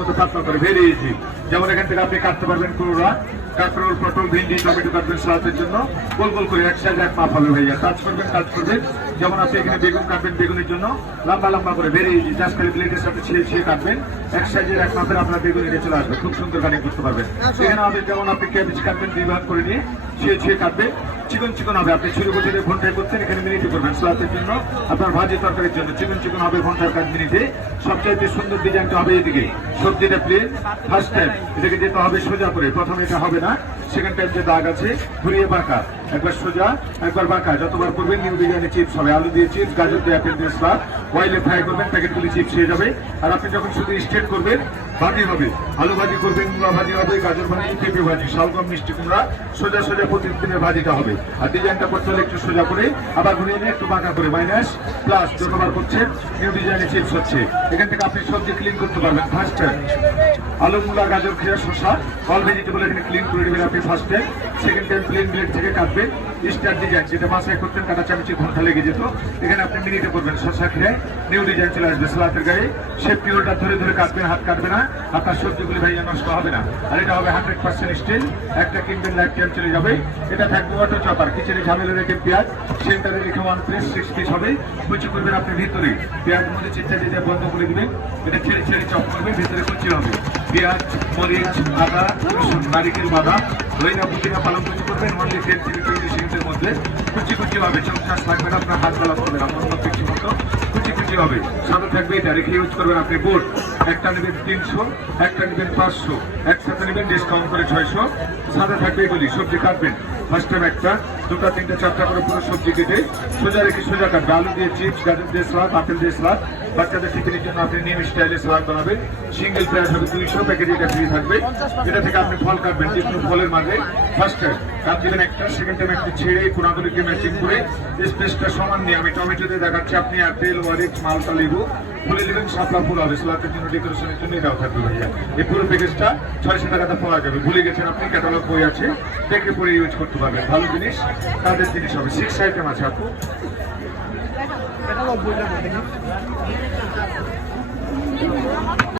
মতো পাতলা করে ভেরি ইজি। যেমন এখান থেকে আপনি কাটতে পারবেন কুমড়া, কাঁকরোল, পটল, ভেন্ডি, টমেটো কাটবেন সালাদের জন্য গোল গোল করে এক সাইজ এক মাপ হবে ভাইয়া। কাজ করবেন। যেমন আপনি এখানে বেগুন কাটবেন, বেগুনের জন্য লম্বা লম্বা করে ভেরি ইজি, জাস্ট খালি ব্লেডের সাথে ছিঁড়ে কাটবেন, এক সাইজের এক মাপের আপনার বেগুন এটা চলে আসবে, খুব সুন্দর কাটিং করতে পারবেন। এখানে হবে যেমন আপনি ক্যাবেজ কাটবেন, 2 ভাগ করে নিয়ে ছিঁড়ে কাটবেন, চিকন হবে। আপনি ছুরি বটিতে ঘন্টায় করতেন, এখানে মিনিটে করবেন। সালাদের জন্য আপনার ভাজি তরকারির জন্য চিকন হবে ঘন্টার কাজ মিনিটে। সবচাইতে সুন্দর ডিজাইনটা হবে এদিকে, সবজিটা প্লেন। ফার্স্ট টাইম এটাকে যেতে হবে সোজা করে, প্রথমে এটা হবে না, সেকেন্ড টাইম যে দাগ আছে ঘুরিয়ে বাঁকা, একবার সোজা একবার বাঁকা, যতবার করবেন নিউ ডিজাইনের চিপস হবে। আলু দিয়ে চিপস, গাজর দিয়ে অ্যাপেল দিয়ে স্লাদ, অয়েলে ফ্রাই করবেন, প্যাকেটগুলি চিপস হয়ে যাবে। আর আপনি যখন শুধু স্ট্রেট করবেন, ভাজি হবে, আলু ভাজি করবেন, মূলা ভাজি হবে, গাজর ভাজি, পেঁপে ভাজি, শালগম, মিষ্টি কুমড়া, সোজা প্রতিদিনের ভাজিটা হবে। আর ডিজাইনটা করতে হলে একটু সোজা করে আবার ঘুরিয়ে নিয়ে একটু বাঁকা করে মাইনাস প্লাস যতবার করছেন নিউ ডিজাইনের চিপস হচ্ছে। এখান থেকে আপনি সবজি ক্লিন করতে পারবেন। ফার্স্ট টাইম আলু, মূলা, গাজর, খেয়া, শসা, অল ভেজিটেবল এখানে ক্লিন করে নেবেন আপনি first time. Second time plain blade থেকে কাটবেন স্টার ডিজাইন, যেটা মাথায় করতেন কাটা চামচে ঘন্টা লেগে যেত, এখানে আপনি মিনিটে করবেন। শসা খেয়ে নিউ ডিজাইন চলে আসবে সালাদের গায়ে। সেফটি হোল্ডার ধরে কাটবেন, হাত কাটবে না, আপনার সবজিগুলি ভাইয়া নষ্ট হবে না। আর এটা হবে 100% স্টিল, একটা কিনবেন লাইফ টাইম চলে যাবে। এটা থাকবে অটো চপার, কিচেনে ঝামেলা রেখে পেঁয়াজ সেন্টারে রেখে 1 পিস 6 পিস হবে, কুচি করবেন আপনি ভিতরে, পেঁয়াজ মধ্যে চিটটা দিয়ে বন্ধ করে দিবেন, এটা ছেড়ে চপ করবেন, ভিতরে কুচি হবে পেঁয়াজ, মরিচ, আদা, রসুন, নারিকেল, বাদাম, দইনা পুদিনা পালং কুচি করবেন, অনলি 10 থেকে 20 মিনিটের মধ্যে কুচি হবে। চমচাস লাগবে না, আপনার হাত গলা করবেন, আপনার মতো কিছু মতো কুচি হবে। সাথে থাকবে এটা রেখে ইউজ করবেন আপনি বোর্ড, একটা নেবেন 300, একটা নেবেন 500, একসাথে নেবেন ডিসকাউন্ট করে 600। সাথে থাকবে এগুলি সবজি কাটবেন, ফার্স্ট টাইম 1টা 2টা 3টা 4টা করে পুরো সবজি কেটে সোজা রেখে সোজা কাটবে। আলু দিয়ে চিপস, গাজর দিয়ে সালাদ, আপেল দিয়ে সালাদ, বাচ্চাদের টিফিনের জন্য আপনি নিম স্টাইলে সালাদ বানাবেন। সিঙ্গেল পেঁয়াজ হবে 200, প্যাকেটে এটা ফ্রি থাকবে। এটা থেকে আপনি ফল কাটবেন, যে কোনো ফলের মাঝে ফার্স্ট টাইম কাট দিবেন একটা, সেকেন্ড টাইম একটা ছেড়ে কোনাগুলিকে ম্যাচিং করে স্পেসটা সমান নিয়ে আমি টমেটো দিয়ে দেখাচ্ছি, আপনি আপেল, অরেঞ্জ, মালটা, লেবু ফুলে নেবেন, শাপলা ফুল হবে সালাদের জন্য, ডেকোরেশনের জন্য এটাও থাকবে ভাইয়া। এই পুরো প্যাকেজটা 600 টাকাতে পাওয়া যাবে। ভুলে গেছেন আপনি, ক্যাটালগ বই আছে, দেখে পরে ইউজ করতে পারবেন। ভালো জিনিস, তাদের জিনিস হবে। 6 আইটেম আছে আপু।